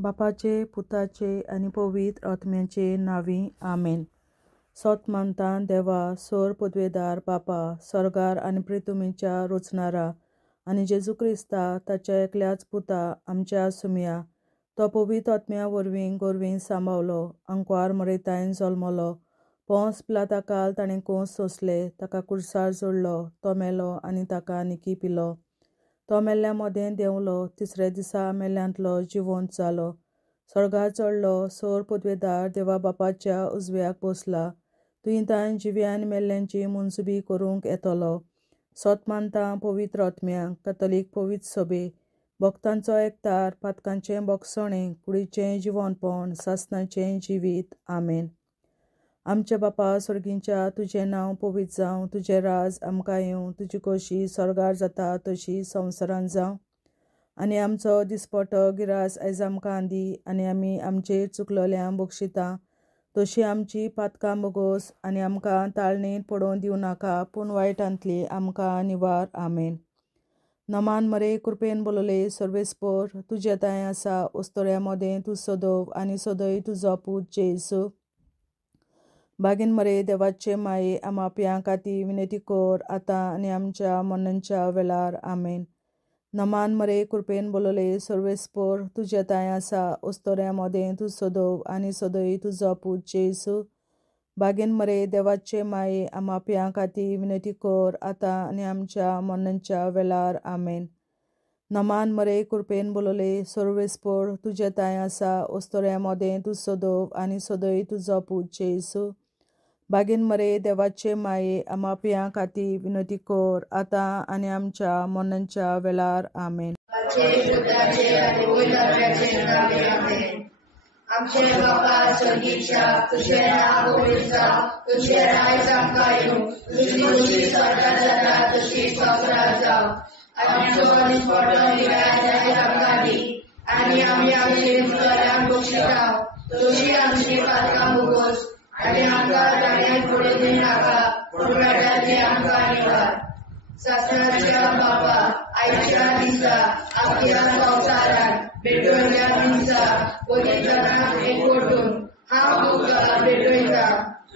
बापाचे, पुताचे आनी पवित्र आत्म्याचे नांवी आमेन. सोत मानता देवा, सोर पदवेदार बापा, स्वर्गार आनी पृथ्वीच्या रचणारा आनी जेजू क्रिस्ता ताच्या एकल्याच पुता आमच्या सुमया, तो पवित्र आत्म्या वरवीं गोरवीं सांबावलो, अंकवार मरयतायन जल्मलो, पोंस पिलाता काल ताणें कोंस सोंसले, ताका कुर्सार जोडलो, तो मेलो आनी ताका निकी पिलो. तो मेल्ल्या मोदें देंवलो, तिसऱ्या दिसा मेल्ल्यांतलो जिवंत जालो, स्वर्गार चडलो, सोर पदवेदार देवा बापाच्या उजव्याक बसला, तुयेंतान जिव्या आनी मेल्ल्यांची मुनसुबी करूंक येतलो. सोत मानता पवित्र आत्म्याक, कातोलीक पवित्र सभे, भक्तांचो एकतार, पातकांचें बोगसणें, कुडीचें जिवंतपण, सासणाचें जिवीत. आमेन. आमचे बापा स्वर्गींच्या, तुजें नांव पवित्र जावं, तुजें राज आमकां येवं, तुजी खोशी स्वर्गार जाता तशी संवसारांत जावं. आनी आमचो दिसपट्टो गिरास आयज आमकां दी, आनी आमी आमचेर चुकलोल्यांक बक्षिता तशी आमची पातकां बोगोस, आनी आमकां ताळणेंत पडोवन दिवं नाका, पूण वायटांतली आमकां निवार. आमेन. नमान मरे कृपेन बोलोले सर्वेस्पर, तुजे ताय आसा, उस्तोऱ्या मोदें तूं सोदव, आनी सोदय तुजो पूत जेजू. बागीन मरे देवाचे माये, आमाप्यां खातीर विनंती कर, आतां आनी आमच्या मरणाच्या वेळार. आमेन. नमान मरे कृपेन बोलोले सर्वेस्पर, तुजे ताय आसा, उस्तोऱ्या मोदें तूं सोदव, आनी सोदय तुजो पूत जेजू. बागीन मरे देवाचे माये, आमाप्यां खातीर विनंती कर, आतां आनी आमच्या मरणाच्या वेळार. आमेन. नमान मरे कृपेन बोलोले सर्वेस्पर, तुजे ताय आसा, उस्तोऱ्या मोदें तूं सोदव, आनी सोदय तुजो पूत जेजू. बागीन मरे देवाचे माये, आमाप्यां खातीर विनंती कर, आतां आनी आमच्या मरणाच्या वेळार. आमेन. आमचे बापा स्वर्गीच्या, तुझें नांव पवित्र जावं, तुझें राज आमकां येवं, तुजी खोशी स्वर्गार जाता तशी संवसारांत जावं. आमचो दिसपट्टो गिरास आयज आमकां दी, आनी आमी आमचेर चुकलोल्यांक बक्षिता तशी आमची पातकां बोगोस, आनी आमकां ताळणेंत पडोवन दिवं नाका, पूण वायटांतली आमकां निवार. सासणाच्या बापा, आयच्या दिसा आमच्या संवसारांत भेटवयल्या दिसा पवित्रांक एकवटून हांव तुका भेटयता.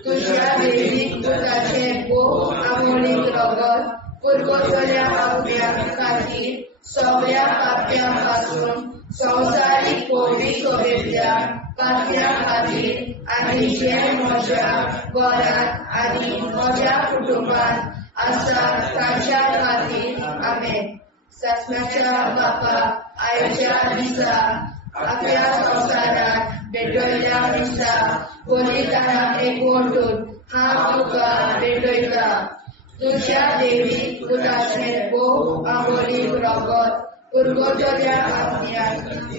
तुज्या देवीक पुताचें भोव आमोणीक रगत पुरगोटल्या आत्म्या खातीर सगळ्या पाप्यां पासून संवसारीक पवित्र सभेंतल्या पाप्यां खातीर, आनी जे म्हज्या घरांत आनी म्हज्या कुटुंबांत आसा तांच्या खातीर. आमेन. सासणाच्या बापा, आयच्या दिसा आपल्या संवसारांत भेटवयल्या दिसा पवित्रांक एकवटून हांव तुका भेटयता. तुज्या देवीक पुताचें भोव आमोणीक रगत पुरगोटल्या आत्म्या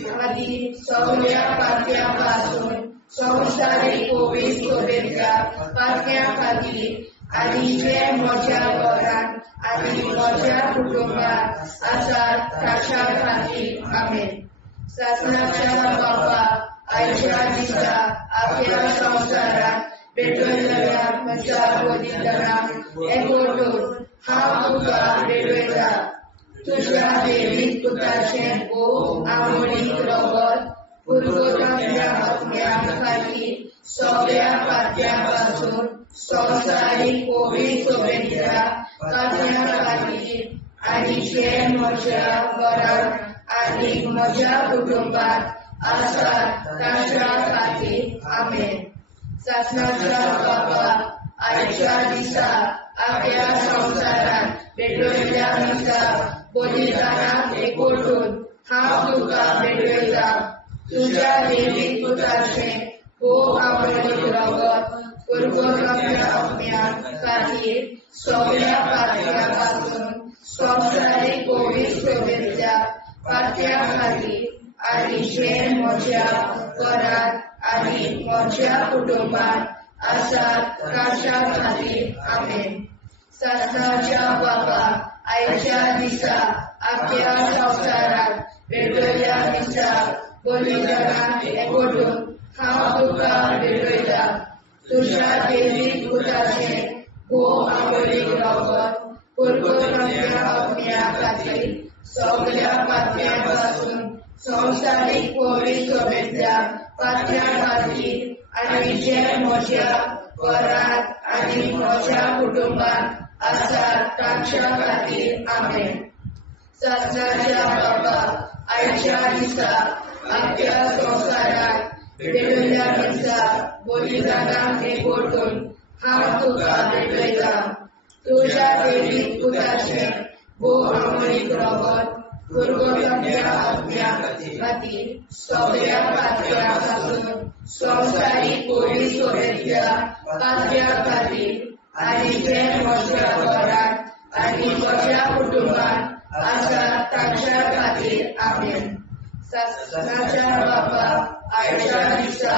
खातीर सगळ्या पाप्यां पासून संवसारीक पवित्र सभेंतल्या पाप्यां खातीर, आनी जे म्हज्या घरांत आनी म्हज्या कुटुंबांत आसात तांच्या खातीर. आमेन. सासणाच्या बापा, आयच्या दिसा आपल्या संवसारांत भेटवयल्या म्हज्या पवित्रांक एकवटून हांव तुका भेटयता. तुज्या देवीक पुताचें भोव आमोणीक रगत पुरगोटल्या आत्म्या खातीर सगळ्या पाप्यां पासून संवसारीक पवित्र सभेंतल्या पाप्यां खातीर, आनी जे म्हज्या घरांत आनी म्हज्या कुटुंबांत आसात तांच्या खातीर. आमेन. सासणाच्या बापा, आयच्या दिसा आपल्या संवसारांत भेटवयल्या दिसा पवित्रांक एकवटून हांव तुका भेटयता. तुज्या देवीक पुताचें भोव आमोणीक रगत पुरगोटल्या आत्म्या खातीर सगळ्या पाप्यां पासून संवसारीक पवित्र सभेंतल्या पाप्यां खातीर, आनी जे म्हज्या घरांत आनी म्हज्या कुटुंबांत आसात तांच्या खातीर. आमेन. सासणाच्या बापा, आयच्या दिसा आपल्या संवसारांत भेटवयल्या दिसा पवित्रांक एकवटून हांव तुका भेटयता. तुज्या देवीक पुताचें भोव आमोणीक रगत पुरगोटल्या आत्म्या खातीर सगळ्या पाप्यां पासून संवसारीक पवित्र सभेंतल्या पातळ्या खातीर आनी जे म्हज्या घरांत आनी म्हज्या कुटुंबांत आसात तांच्या खातीर आमेन. सत्याच्या बाबा आयच्या दिसा आमच्या संवसारांत भेटयल्या दिसा बलिदानाक एकवटून हांव तुका भेटयता. तुज्या देवीक पुताचें भोवमणीक रगत गुरगोटल्या आत्म्या खातीर सगळ्या पातळ्या पासून संवसारीक पवित्र सभेंतल्या पातळ्या खातीर आनी जे म्हज्या घरांत आनी म्हज्या कुटुंबांत आसात तांच्या खातीर आमेन. सत्याच्या बाबा आयच्या दिसा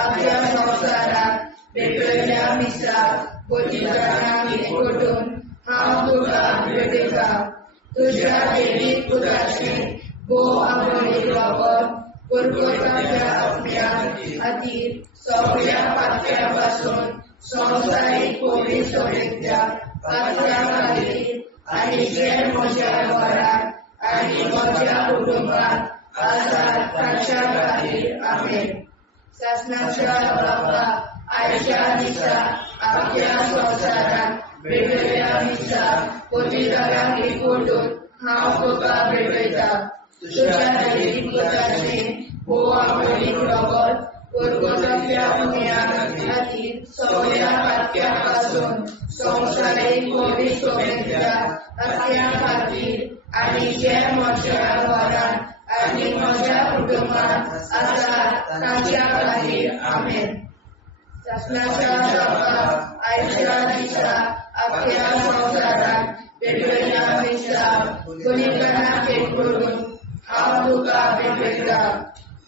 आमच्या संवसारांत भेटयल्या दिसा बलिदानाक एकवटून हांव तुका भेटयता. तुज्या देवीक पुताचें भोवमणीक रगत गुरगोटल्या आत्म्या खातीर सगळ्या पातळ्या पासून संवसारीक पवित्र सभेंतल्या पातळ्या खातीर आनी जे म्हज्या घरांत आनी म्हज्या कुटुंबांत आसात तांच्या खातीर आमेन. सत्याच्या बाबा आयच्या दिसा आमच्या संवसारांत भेटयल्या दिसा बलिदानाक एकवटून हांव तुका भेटयता. तुज्या देवीक पुताचें भोवमणीक रगत गुरगोटल्या आत्म्या खातीर सगळ्या पातळ्या पासून संवसारीक पवित्र सभेंतल्या पातळ्या खातीर आनी जे म्हज्या घरांत आनी म्हज्या कुटुंबांत आसात तांच्या खातीर आमेन. सत्याच्या बाबा आयच्या दिसा आमच्या संवसारांत भेटयल्या दिसा बलिदानाक एकवटून हांव तुका भेटयता.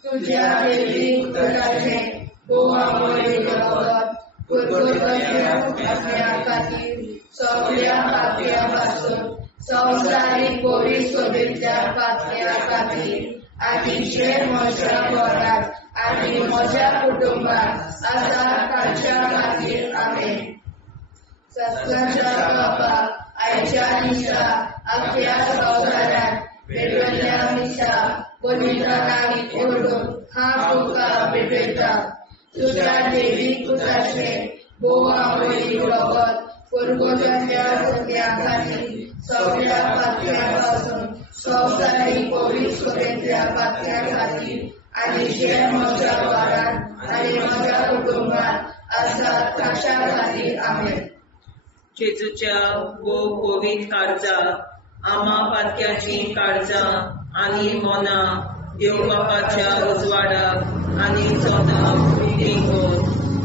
तुज्या देवीक पुताचें भोवमणीक रगत गुरगोटल्या आत्म्या खातीर सगळ्या पातळ्या पासून संवसारीक पवित्र सभेंतल्या पातळ्या खातीर आनी जे म्हज्या घरांत आनी म्हज्या कुटुंबांत आसात तांच्या खातीर आमेन. सत्याच्या बाबा आयच्या दिसा आमच्या संवसारांत भेटयल्या दिसा बलिदानाक एकवटून हांव तुका भेटयता. तुज्या देवीक पुताचें भोवमणीक रगत गुरगोटल्या आत्म्या खातीर सगळ्या पातळ्या पासून संवसारीक पवित्र सभेंतल्या पातळ्या खातीर आनी जे म्हज्या घरांत आनी म्हज्या कुटुंबांत आसात तांच्या खातीर आमेन. जेजूच्या पवित्र काळजा आम्हा पातक्याची काळजा आनी मोना देव बापाच्या उजवाडाक आनी सोदाक विलीन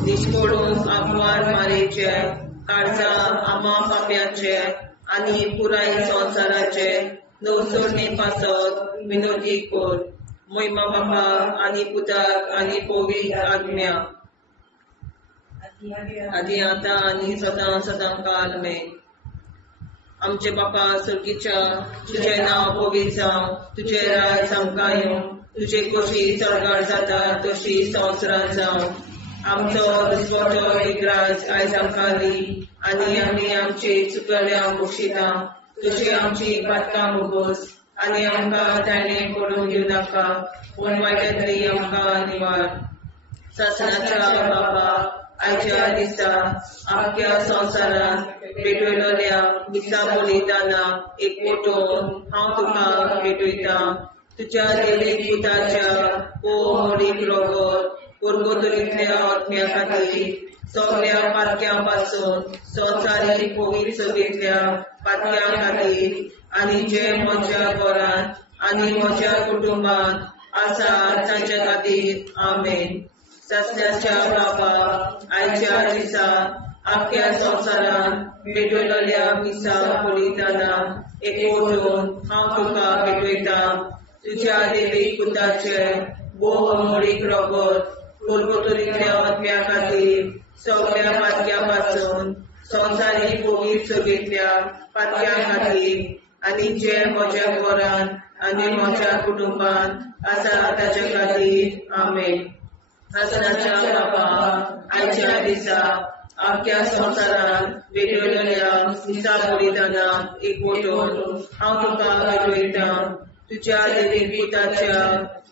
निश्कोडून आग्वार मारेचे काळजा आम्हा पाप्याचे आनी पुराय संवसाराचे नवसोडणी पासत विनोदी कोर. महिमा बापा आनी पुताक आनी पवित्र आत्म्या आदी आतां आनी सदां सदां काल आमेन. आमचे बापा सर्गीच्या तुझे नाव पवित्र जावं, तुझे राज आमकां येवं, तुझे कशी सरकार जाता तशी संवसारांत जावं. आमचो दिसवटो विग्राज आयज आमकां दी आनी आमी आमची चुकल्यांक बक्षिता. तुजी आमची पातकां मुगोस आनी आमकां ताणें पडूंक दिवं नाका, पूण वायटांतली आमकां निवार. सत्याच्या बाबा आयच्या दिसा आमच्या संवसारांत भेटयल्या दिसा बलिदानाक एकवटून हांव तुका भेटयता. तुज्या देवीक पुताच्या भोवमणीक रगत गुरगोटल्या आत्म्या खातीर सगळ्या पातक्यां पासून संवसारीक पवित्र सभेंतल्या पातक्यां खातीर आनी जे म्हज्या घरांत आनी म्हज्या कुटुंबांत आसात तांच्या खातीर आमेन. सत्याच्या बाबा आयच्या दिसा आख्या संवसारांत भेटयल्या दिसा बलिदानाक एकवटून हांव तुका भेटयता. तुज्या देवीक पुताचे भोवमणीक रगत गुरगोटल्या आत्म्या खातीर सगळ्या पातक्यां पासून संवसारीक पवित्र सभेंतल्या पातक्यां खातीर आनी जे म्हज्या घरांत आनी म्हज्या कुटुंबांत आसा ताच्या खातीर आमेन. सत्याच्या बाबा आयच्या दिसा आख्या संवसारांत भेटयल्या दिसा बलिदानाक एकवटून हांव तुका भेटयता. तुझ्या देवीक पुताच्या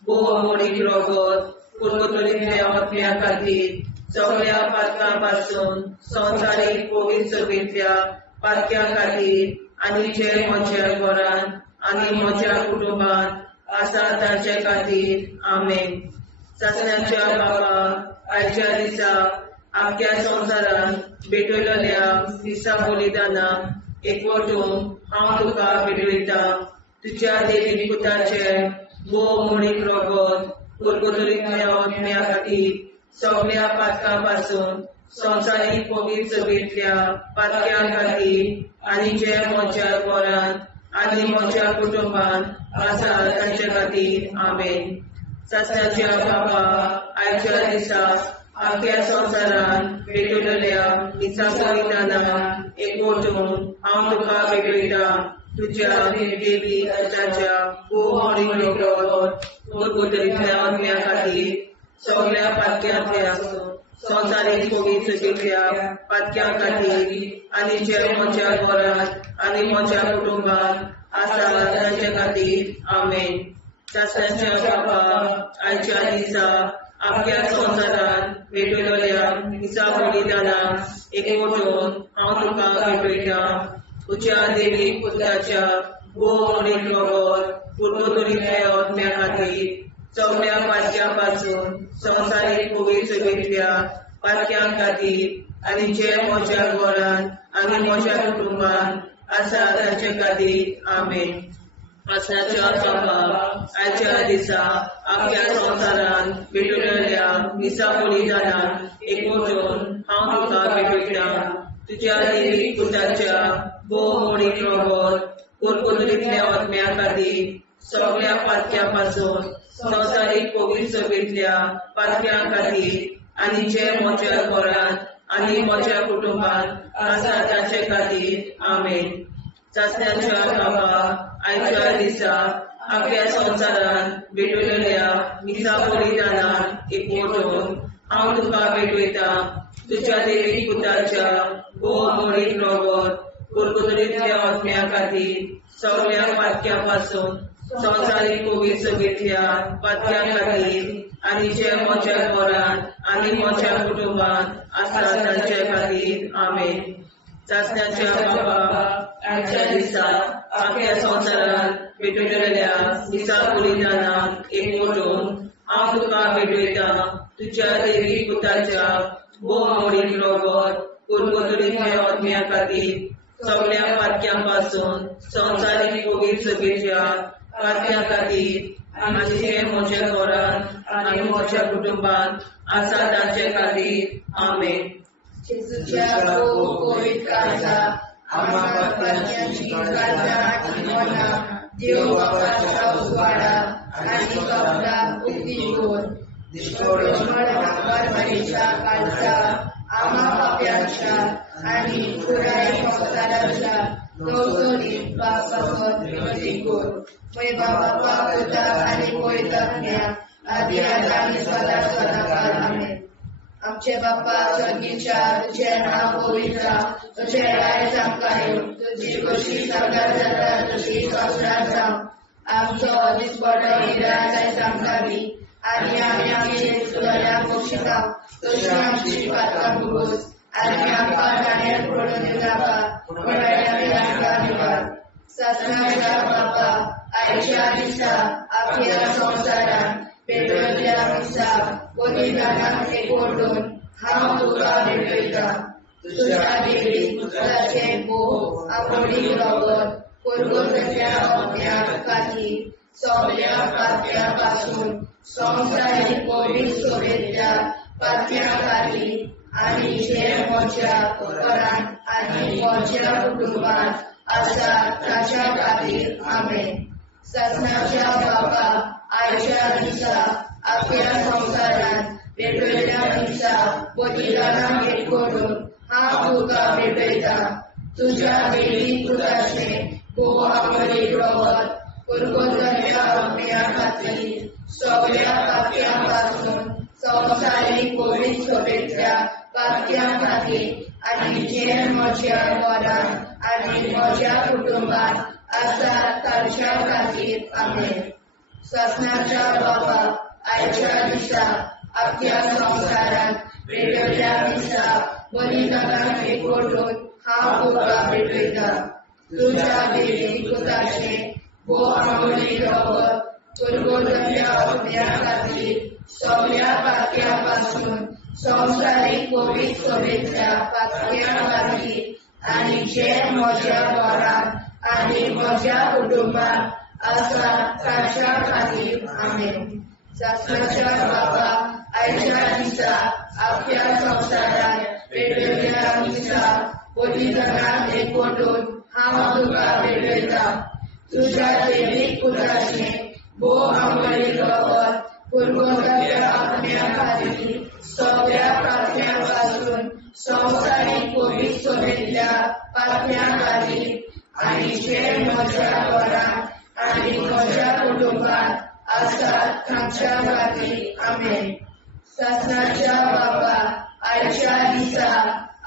भोवमोडीक रगत कुरकुतुरीतल्या आत्म्या खातीर सगळ्या पातकां पासून संवसारीक कोवीड सभेंतल्या पातक्यां खातीर आनी जे म्हज्या घरान आनी म्हज्या कुटुंबात आसा तांचे खातीर आमेन. सत्याच्या बाबा आयच्या दिसा आख्या संवसारान भेटयलेल्या दिसा बलिदानाक एकवटून हांव तुका भेटयता. तुज्या देवीक पुताचे भोवमोडीक रगत कुरकुतुरीतल्या आत्म्या खातीर सगळ्या पातकां पासून संवसारीक कोवीड सभेंतल्या पातक्यां खातीर आनी जे म्हज्या घरान आनी म्हज्या कुटुंबात आसा तांचे खातीर आमेन. सत्याच्या बाबा आयच्या दिसा आख्या संवसारान भेटयलेल्या दिसा बलिदानाक एकवटून हांव तुका भेटयता. तुज्या देवीक पुताच्या भोवमोडीक रगत कुरकुतुरीतल्या आत्म्या खातीर सगळ्या पातक्यांतल्या संवसारीक कोवीड सभेंतल्या पातक्यां खातीर आनी जे म्हज्या घरात आनी म्हज्या कुटुंबात आसा तांचे खातीर आमेन. सत्याच्या बाबा आयच्या दिसा आख्या संवसारान भेटयलेल्या दिसा बलिदानाक एकवटून हांव तुका भेटयता. तुज्या देवीक पुताच्या भोवमोडीक रगत कुरकुतुरीतल्या आत्म्या खातीर सगळ्या पातक्यां पासून संवसारीक कोवीड सभेंतल्या पातक्यां खातीर आनी जे म्हज्या घरान आनी म्हज्या कुटुंबात आसा तांचे खातीर आमेन. सत्याच्या बाबा आयच्या दिसा आख्या संवसारान भेटयलेल्या दिसा बलिदानाक एकवटून हांव तुका भेटयता. तुज्या देवीक पुताच्या भोवमोडीक रगत कुरकुतुरीतल्या आत्म्या खातीर सगळ्या पातक्यां पासून संवसारीक कोवीड सभेंतल्या पातक्यां खातीर आनी जे म्हज्या घरान आनी म्हज्या कुटुंबात आसा तांचे खातीर आमेन. सत्याच्या बाबा आयच्या दिसा आख्या संवसारान भेटयलेल्या दिसा बलिदानाक एकवटून हांव तुका भेटयता. तुज्या देवीक पुताच्या भोवमोडीक रगत कुरकुतुरीतल्या आत्म्या खातीर सगळ्या पातक्यां पासून संवसारीक कोवीड सभेंतल्या पातक्यां खातीर आनी जे म्हज्या घरान आनी म्हज्या कुटुंबात आसा तांचे खातीर आमेन. सत्याच्या बाबा आयच्या दिसा आख्या संवसारान भेटयलेल्या दिसा बलिदानाक एकवटून हांव तुका भेटयता. तुज्या देवीक पुताच्या भोवमोडीक रगत कुरकुतुरीतल्या आत्म्या खातीर सगळ्या पातक्यां पासून संवसारीक कोवीड सभेंतल्या पातक्यां खातीर आनी जे म्हज्या घरान आनी म्हज्या कुटुंबात आसा तांचे खातीर आमेन. जेजूच्या कोवीड काळजात आम्हा पातकांची काळजा आनी मना देव बापाच्या उजवाडा आनी कपडाक उक्ती कर. परमेच्या काळजात आम्हा पाप्यांच्या आनी पुराय संवसाराच्या नवसोनीत बापासत विनंती कर. मै बाबा पुता आनी पवित्रात्म्या आदी आनी सदा सदाकाळ आमेन. आमचे बाप्पा स्वर्गीच्या तुझे नाव पवित्र तुझे राय आमकां तुझी कशी सगळ्यात जाता तशी संवसारात जावं. आमचो दिसपडो निराश आयज आमकां दी आनी आमी आमचे चुकल्यांक बक्षिता तशी आमची पातकां भोगोस आनी आमकां गाण्यार पडून नाका पण आमी आमकां निवार. सत्याच्या बापा आयच्या दिसा आख्या संवसारान भेटयल्ल्या दिसा बलिदानाक एकवटून हांव तुका भेटयता. तुज्या देवीक पुताचे भोवमोडीक रगत कुरकुतुरीतल्या आत्म्या खातीर सगळ्या पातक्यां पासून संवसारीक कोवीड सभेंतल्या पातक्यां खातीर आनी जे म्हज्या घरान आनी म्हज्या कुटुंबात आसा ताच्या खातीर आमेन. सत्याच्या बाबा आयच्या दिसा आख्या संवसारान भेटयल्ल्या दिसा बलिदानाक एकवटून हांव तुका भेटयता. तुज्या देवीक पुताचे भोवमोडीक रगत कुरकुतुरीतल्या आत्म्या खातीर सगळ्या पातक्यां पासून संवसारीक कोवीड सभेंतल्या पातक्यां खातीर आनी जे म्हज्या घरान आनी म्हज्या कुटुंबात आसात तांच्या खातीर आमेन. ससनाच्या बाबा आयच्या दिसा अख्ख्या संवसारांत पेटयल्ल्या दिसा बलिदानाक एकवटून हांव तुका भेटयता. तुज्या देवी पुताचे भोव आंबोळी रगत पुरगोटल्या आत्म्या खातीर सगळ्या पातक्या पासून संवसारीक कोवीड सभेंतल्या पातक्या खातीर आनी जे म्हज्या घरांत आनी म्हज्या कुटुंबांत आसा तांच्या खातीर आमेन. ससनाच्या बाबा आयच्या दिसा अख्ख्या संवसारांत पेटयल्ल्या दिसा बलिदानाक एकवटून हांव तुका भेटयता. तुज्या देवीक पुताचे भोव आंबोळी रगत पुरगोटल्या आत्म्या खातीर सगळ्या पातक्या पासून संवसारीक कोवीड सभेंतल्या पातक्या खातीर आनी जे म्हज्या घरांत आनी म्हज्या कुटुंबांत आसात तांच्या खातीर आमेन. ससनाच्या बाबा आयच्या दिसा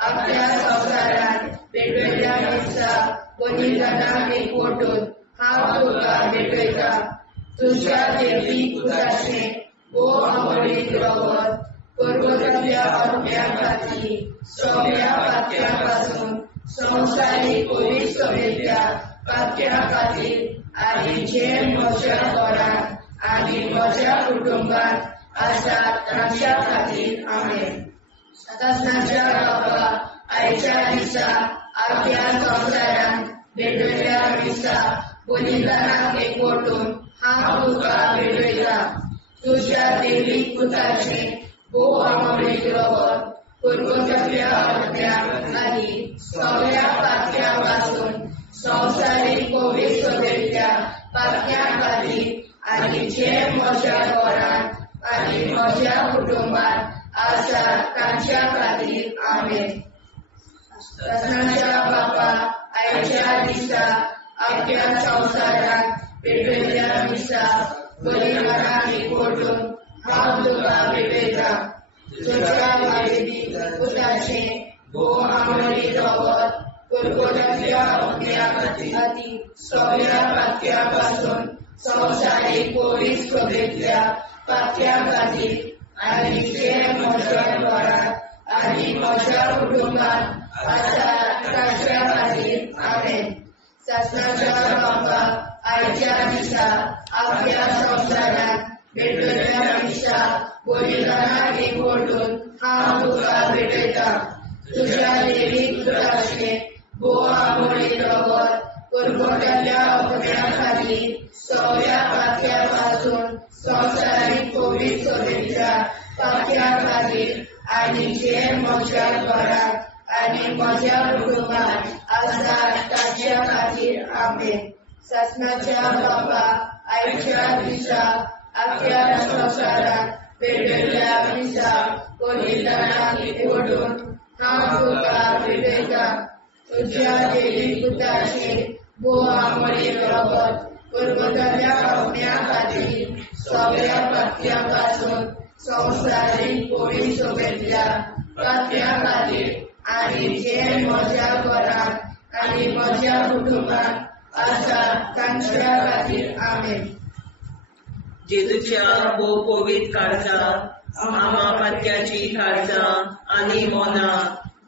अख्ख्या संवसारांत पेटयल्ल्या दिसा बलिदानाक एकवटून हांव तुका भेटयता. तुज्या देवीक पुताचे भोव आंबोळी रगत पुरगोटल्या आत्म्या खातीर सगळ्या पातक्या पासून संवसारीक कोवीड सभेंतल्या पातक्या खातीर आनी जे म्हज्या घरांत आनी म्हज्या कुटुंबांत आसात तांच्या खातीर आमेन. ससनाच्या बाबा आयच्या दिसा अख्ख्या संवसारांत पेटयल्ल्या दिसा बलिदानाक एकवटून हांव तुका भेटयता. तुज्या देवीक पुताचे भोव आंबोळी रगत पुरगोटल्या आत्म्या खातीर सगळ्या पातक्या पासून संवसारीक कोवीड सभेंतल्या पातक्या खातीर आनी जे म्हज्या घरांत आनी म्हज्या कुटुंबांत आसात तांच्या खातीर आमेन. ससनाच्या बाबा आयच्या दिसा अख्ख्या संवसारांत पेटयल्ल्या दिसा बलिदानाक एकवटून हांव तुका भेटयता. तुज्या देवीक पुताचे भोव आंबोळी रगत पुरगोटल्या आत्म्या खातीर सगळ्या पातक्या पासून संवसारीक कोवीड सभेंतल्या पातक्या खातीर आनी जे म्हज्या घरांत आनी म्हज्या कुटुंबांत आसात तांच्या खातीर आमेन. ससनाच्या बाबा आयच्या दिसा अख्ख्या संवसारांत पेटयल्ल्या दिसा बलिदानाक एकवटून हांव तुका भेटयता. तुज्या देवीक पुताचे भोव आंबोळी रगत पुरगोटल्या आत्म्या खातीर सगळ्या पातक्या पासून संवसारीक कोवीड सभेंतल्या पातक्या खातीर आनी जे म्हज्या घरांत आनी म्हज्या कुटुंबांत आसात तांच्या खातीर आमेन. ससनाच्या बाबा आयच्या दिसा अख्ख्या संवसारांत पेटयल्ल्या दिसा बलिदानाक एकवटून हांव तुका भेटयता. तुज्या देवीक पुताचे भोव आंबोळी रगत पुरगोटल्या आत्म्या खातीर सगळ्या पातक्या पासून संवसारीक कोवीड सभेंतल्या पातक्या खातीर आनी जे म्हज्या घरांत आनी म्हज्या कुटुंबांत आसात तांच्या खातीर आमेन. जेजूच्या भोव कोवीड काळजां आमा पातक्याची काळजां आनी मोना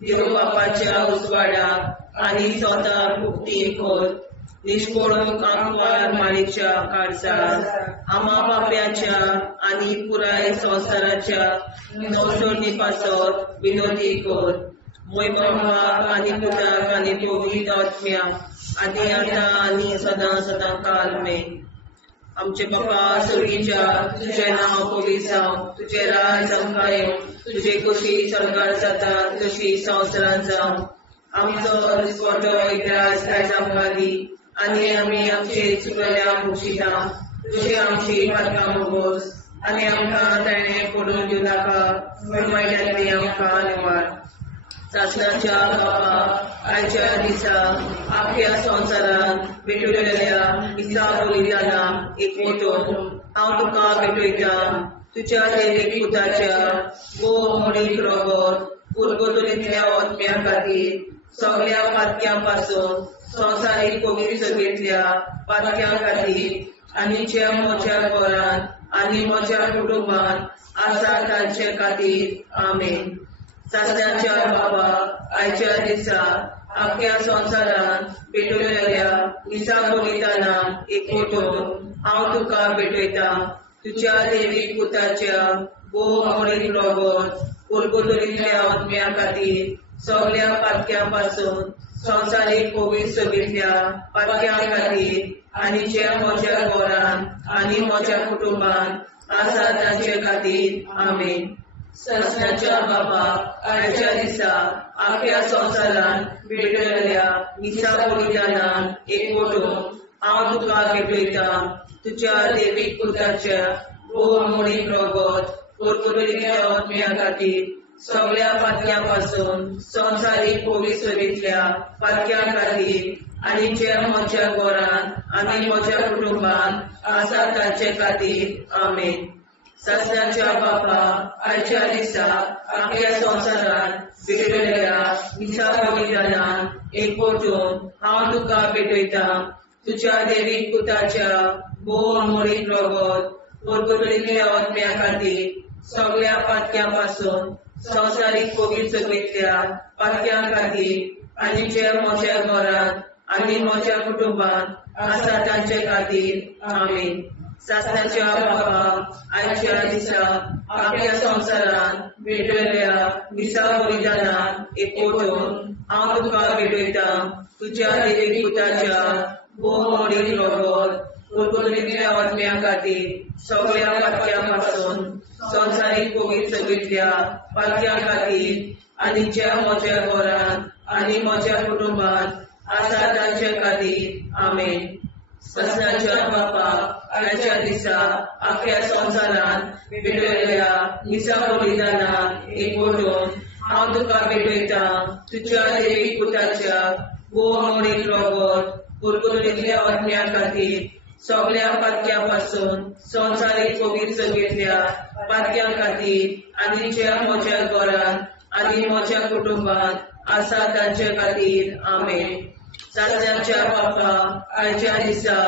देव बापाच्या उजवाडाक आनी स्वता मुक्ती खोल निष्पळून कांकवार माळेच्या काळजांत आमा बाप्याच्या आनी पुराय संवसाराच्या नवसोडणी पासत विनोदी कोर. मोय बापाक आनी पुताक आनी पवित्र आत्म्याक आदी आतां आनी सदां सदां काल मेन. आमचे बापा सर्गीच्या तुझे नांव पवित्र जावं, तुझे राज आमकां येवं, तुझे कशी सरकार जाता तशी संवसारांत जावं. आमचो दिसवटो एकदांच आयज आमकां दी आनी आमी आमचे चुकल्यांक बक्षिता. तुझे आमची पातकां भोगोस आनी आमकां ताणें पडून दिवं नाका, वायटांतली आमकां निवाड. ससनाच्या बाबा आयच्या दिसा अख्ख्या संवसारांत पेटयल्ल्या दिसा बलिदानाक एकवटून हांव तुका भेटयता. तुज्या देवीक पुताच्या भोव आंबोळी रगत पुरगोटल्या आत्म्या खातीर सगळ्या पातक्यांपासून संवसारीक पवित्रसभेंतल्या पातक्यां खातीर आनी जे म्हज्या घरांत आनी म्हज्या कुटुंबांत आसा तांचे खातीर आमेन. सासऱ्याच्या बाबा आयच्या दिसा आख्या संवसारांत भेटयलेल्या दिसा बलिदानान एकवटून हांव तुका भेटयता. तुज्या देवीक पुताच्या भोव मोडीक रगत कोलगोतरींतल्या आत्म्या खातीर सगळ्या पातक्यांपासून संवसारीक पवित्र सभेंतल्या पातक्यां खातीर आनी जे म्हज्या घरांत आनी म्हज्या कुटुंबांत आसा तांचे खातीर आमेन. सासऱ्याच्या बापाक आयच्या दिसा आख्या संवसारांत भेटयलेल्या दिसा बलिदानान एकवटून हांव तुका भेटयता. तुज्या देवीक पुताच्या भोव मोडीक रगत कोलगोतरींतल्या आत्म्या खातीर सगळ्या पातक्यांपासून संवसारीक पवित्र सभेंतल्या पातक्यां खातीर आनी जे म्हज्या घरांत आनी म्हज्या कुटुंबांत आसा तांचे खातीर आमेन. सासऱ्याच्या बापा आयच्या दिसा आख्या संवसारांत भेटयलेल्या दिसा बलिदानान एकवटून हांव तुका भेटयता. तुज्या देवीक पुताच्या भोव मोडीक रगत कोलगोतरींतल्या आत्म्या खातीर सगळ्या पातक्यांपासून संवसारीक पवित्र सभेंतल्या पातक्यां खातीर आनी जे म्हज्या घरांत आनी म्हज्या कुटुंबांत आसा तांचे खातीर आमेन. सासऱ्याच्या बापाक आयच्या दिसा आख्या संवसारांत भेटयलेल्या दिसा बलिदानान एकवटून हांव तुका भेटयता. तुज्या देवीक पुताच्या भोव मोडीक रगत कोलगोतरींतल्या आत्म्या खातीर सगळ्या पातक्यांपासून संवसारीक पवित्र सभेंतल्या पातक्यां खातीर आनी जे म्हज्या घरांत आनी म्हज्या कुटुंबांत आसा तांचे खातीर आमेन. सासऱ्याच्या बापाक आयच्या दिसा आख्या संवसारांत भेटयलेल्या दिसा बलिदानान एकवटून हांव तुका भेटयता. तुज्या देवीक पुताच्या भोव मोडीक रगत कोलगोतरींतल्या आत्म्या खातीर सगळ्या पातक्यांपासून संवसारीक पवित्र सभेंतल्या पातक्यां खातीर आनी जे म्हज्या घरांत आनी म्हज्या कुटुंबांत आसा तांचे खातीर आमेन. सासऱ्याच्या बापा आयच्या दिसा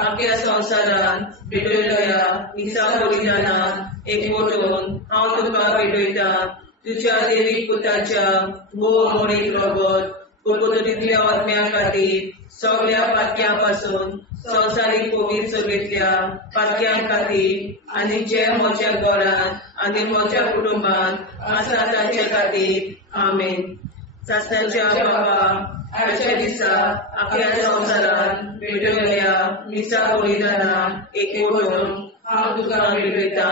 आख्या संवसारांत भेटयलेल्या दिसा बलिदानान एकवटून हांव तुका भेटयता. तुज्या देवीक पुताच्या भोव मोडीक रगत कोलगोतरींतल्या आत्म्या खातीर सगळ्या पातक्यांपासून संवसारीक पवित्र सभेंतल्या पातक्यां खातीर आनी जे म्हज्या घरांत आनी म्हज्या कुटुंबांत आसा तांचे खातीर आमेन. सासऱ्याच्या बापा आयच्या दिसा आख्या संवसारांत भेटयलेल्या दिसा बलिदानान एकवटून हांव तुका भेटयता.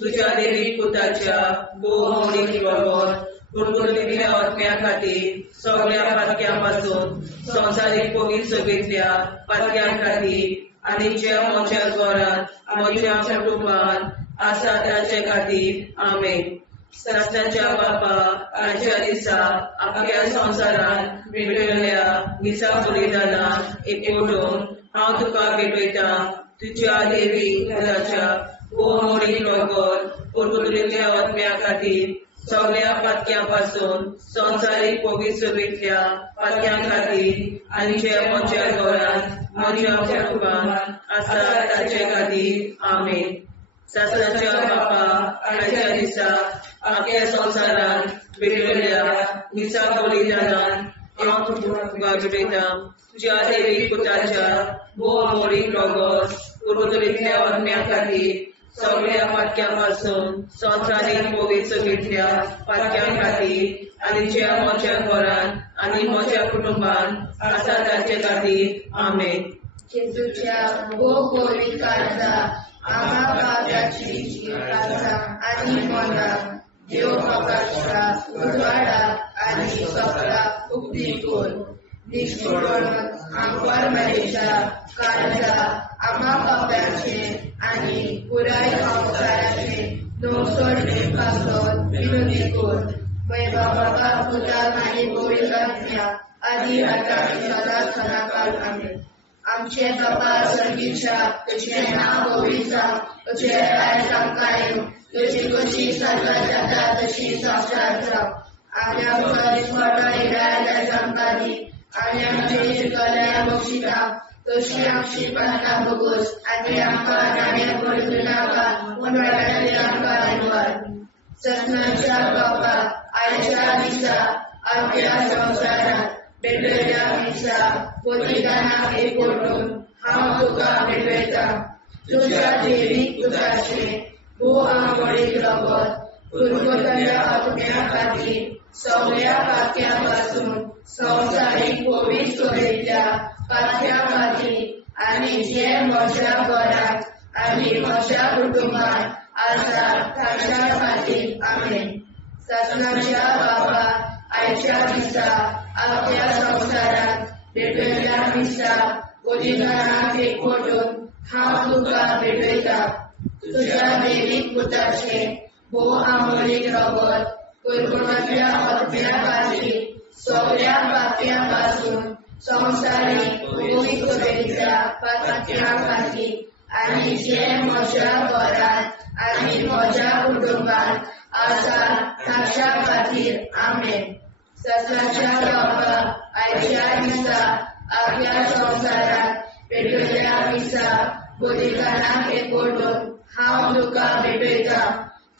तुज्या देवीक पुताच्या भोव मोडीक रगत कोलगोतरींतल्या आत्म्या खातीर सगळ्या पातक्यांपासून संवसारीक पवित्र सभेंतल्या पातक्यां खातीर आनी जे म्हज्या घरांत म्हज्या कुटुंबांत आसा तांचे खातीर आमेन. सासऱ्याच्या बापा आयच्या दिसा आख्या संवसारांत भेटयलेल्या दिसा बलिदानान एकवटून हांव तुका भेटयता. तुज्या देवीक पुताच्या भोव मोडीक रगत कोलगोतरींतल्या आत्म्या खातीर सगळ्या पातक्यांपासून संवसारीक पवित्र सभेंतल्या पातक्यां खातीर आनी जे म्हज्या घरांत म्हज्या कुटुंबांत आसा तांचे खातीर आमेन. सासऱ्याच्या बापा आयच्या दिसा आख्या संवसारांत भेटयलेल्या दिसा बलिदानान हांव तुका भेटयता. तुज्या देवीक पुताच्या भोव मोडीक रगत कोलगोतरींतल्या आत्म्या खातीर सगळ्या पातक्यांपासून संवसारीक पवित्र सभेंतल्या पातक्यां खातीर आनी जे म्हज्या घरांत आनी म्हज्या कुटुंबांत आसा तांचे खातीर आमेन. जेजूच्या भोव पवित्र काळजा आम्हा पाप्याची काळजा आनी मनाक देव बापाच्या उजवाडाक आनी सगळ्या उक्ती कोर. निष्ठोरण आंकवार मेरेच्या काळजा आम्हा पाप्याचे आनी पुराय संवसाराचे नवसोडणे पासत विनोदी कोर. बाबा पुताक आनी पवित्र आत्म्या आदी आतां आनी सदांच सदांकाळ आमेन. आमचे बाबा सर्गीच्या तुझे नाव पवित्र तुझे राय आमकां येवं. तुजी कशी सर्वात जाता तशी संवसारांत राव. आनी आमकां दिसपट्टो इरायल्या संकादी आनी आमचे शिकल्या बक्षिता तशी आमची प्रार्थना भोगोस आनी आमकां नाणे पडूं नाका पूण वाटायले आमकां निवड सत्नाच्या बापा आयच्या दिसा आमच्या संवसारांत भेटयल्या दिसा बलिदानाक एकवटून हांव तुका भेटयता तुज्या देवीक पुताचे भू आंबोळीक रगत पुरगोतल्या आत्म्या खातीर सगळ्या पात्या पासून संवसारीक पवित्रतेच्या पात्या खातीर आनी जे म्हज्या घरांत आनी म्हज्या कुटुंबांत आसा ताच्या खातीर आमेन. सत्नाच्या बाबा आयच्या दिसा आपल्या संवसारांत भेटयल्या दिसा बलिदानाक एकवटून हांव तुका भेटयता तुज्या देवीक पुताचे भू आंबोळीक रगत पुरगोतल्या आत्म्या खातीर सगळ्या पात्या पासून संवसारीक पवित्रतेच्या पात्या खातीर आनी जे म्हज्या घरांत आनी म्हज्या कुटुंबांत आसा ताच्या खातीर आमेन. सत्नाच्या बाबा आयच्या दिसा आपल्या संवसारांत भेटयल्या दिसा बलिदानाक एकवटून हांव तुका भेटयता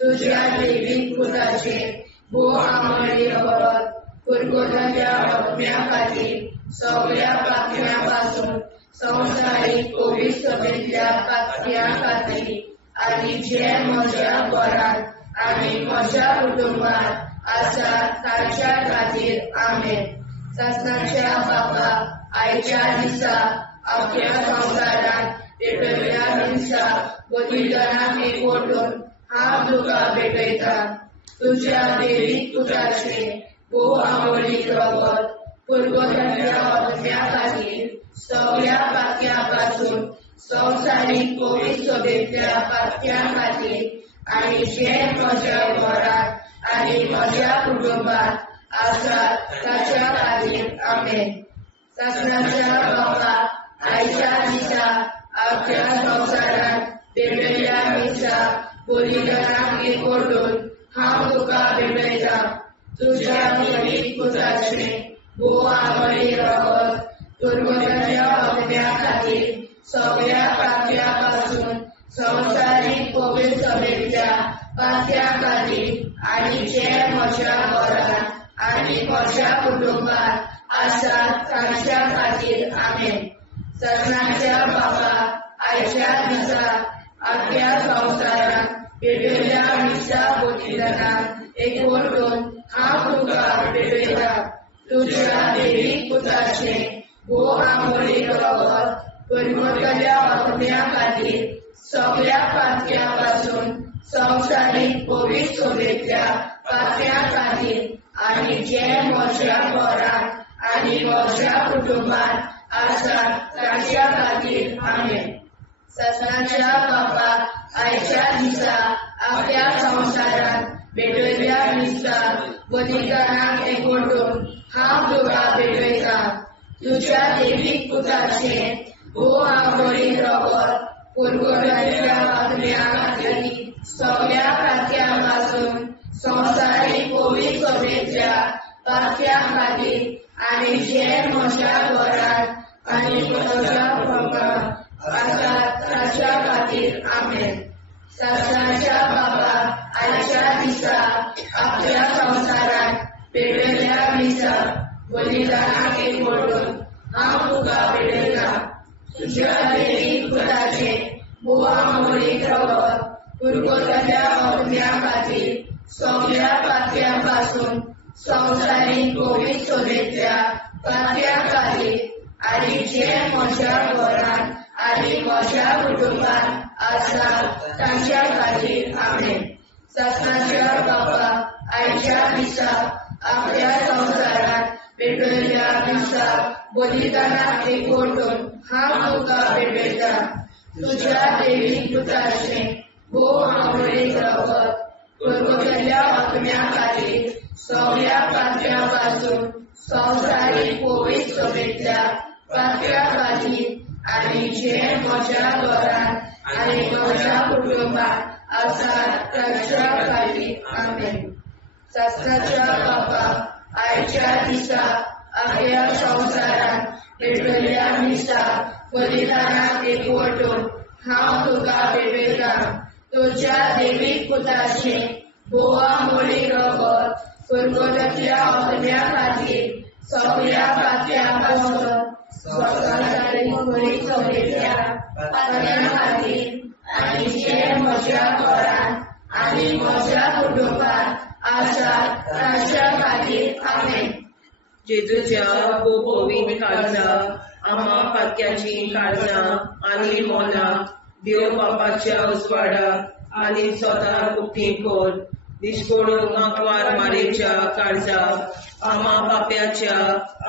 तुज्या देवीक पुताचे भू आंबोळीक रगत पुरगोतल्या आत्म्या खातीर सगळ्या पात्या पासून संवसारीक पवित्रतेच्या पात्या खातीर आनी जे म्हज्या घरांत आनी म्हज्या कुटुंबांत आसा ताच्या खातीर आमेन. सत्नाच्या बाबा आयच्या दिसा आपल्या संवसारांत भेटयल्या दिसा बलिदानाक एकवटून हांव तुका भेटयता तुज्या देवीक पुताचे भू आंबोळीक रगत पुरगोतल्या आत्म्या खातीर सगळ्या पात्या पासून संवसारीक पवित्रतेच्या पात्या खातीर आनी जे म्हज्या घरांत आनी म्हज्या कुटुंबांत आसा ताच्या खातीर आमेन. सत्नाच्या बाबा आयच्या दिसा आपल्या संवसारांत भेटयल्या दिसा बलिदानाक एकवटून हांव तुका भेटयता तुज्या देवीक पुताचे भू आंबोळीक रगत पुरगोतल्या आत्म्या खातीर सगळ्या पात्या पासून संवसारीक पवित्रतेच्या पात्या खातीर आनी जे म्हज्या घरांत आनी म्हज्या कुटुंबांत आसा ताच्या खातीर आमेन. सत्नाच्या बाबा आयच्या दिसा आपल्या संवसारांत भेटयल्या दिसा बलिदानाक एकवटून हांव तुका भेटयता तुज्या देवीक पुताचे भू आंबोळीक रगत पुरगोतल्या आत्म्या खातीर सगळ्या पात्या पासून संवसारीक पवित्रतेच्या पात्या खातीर आनी जे म्हज्या घरांत आनी म्हज्या कुटुंबांत आसा ताच्या खातीर आमेन. सत्नाच्या बाबा आयच्या दिसा आपल्या संवसारांत भेटयल्या दिसा बलिदानाक एकवटून हांव तुका भेटयता तुज्या देवीक पुताचे भू आंबोळीक रगत पुरगोतल्या आत्म्या खातीर सगळ्या पात्या पासून संवसारीक पवित्रतेच्या पात्या खातीर आनी जे म्हज्या घरांत आनी म्हज्या कुटुंबांत आसा ताच्या खातीर आमेन. सत्नाच्या बाबा आयच्या दिसा आपल्या संवसारांत भेटयल्या दिसा बलिदानाक एकवटून हांव तुका भेटयता तुज्या देवीक पुताचे भू आंबोळीक रगत पुरगोतल्या आत्म्या खातीर सगळ्या पात्या पासून संवसारीक पवित्रतेच्या पात्या खातीर आनी जे म्हज्या घरांत आनी म्हज्या कुटुंबांत आसा ताच्या खातीर आमेन. सत्नाच्या बाबा आयच्या दिसा आपल्या संवसारांत भेटयल्या दिसा बलिदानाक एकवटून हांव तुका भेटयता तुज्या देवीक पुताचे भू आंबोळीक रगत पुरगोतल्या आत्म्या खातीर सगळ्या पात्या पासून संवसारीक पवित्रतेच्या पात्या खातीर आनी जे म्हज्या घरांत आनी म्हज्या कुटुंबांत आसा ताच्या खातीर आमेन. शास्त्राच्या पापाक आयच्या दिसा आख्या संवसारात पेटयल्या मिसा बलिदानात एकवटून हांव तुका भेटयता तुज्या देवीक पुताचे बोवा मोडी रगत कुरकुटाच्या अग्न्या खातीर सगळ्या पात्यां पासून स्वताची बरी चवलेल्या पात्यां खातीर आनी जे म्हज्या घरान आनी म्हज्या कुटुंबात आसात तांच्या खातीर आमेन. जेजूच्या पवित्र काळजा आम्हा पातक्याची काळजा आनी मोना देव बापाच्या उजवाडाक आनी स्वता मुक्ती कोर निष्पळून आंकवार मारेच्या काळजा आम्हा पाप्याच्या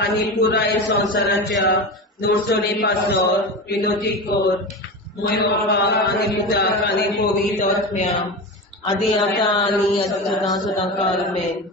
आनी पुराय संवसाराच्या नोडचणी पासोन विनोदी कोर. मोय बापाक आनी पुताक आनी पवित्र आत्म्या आदी आतां आनी सदां सदां काल आमेन.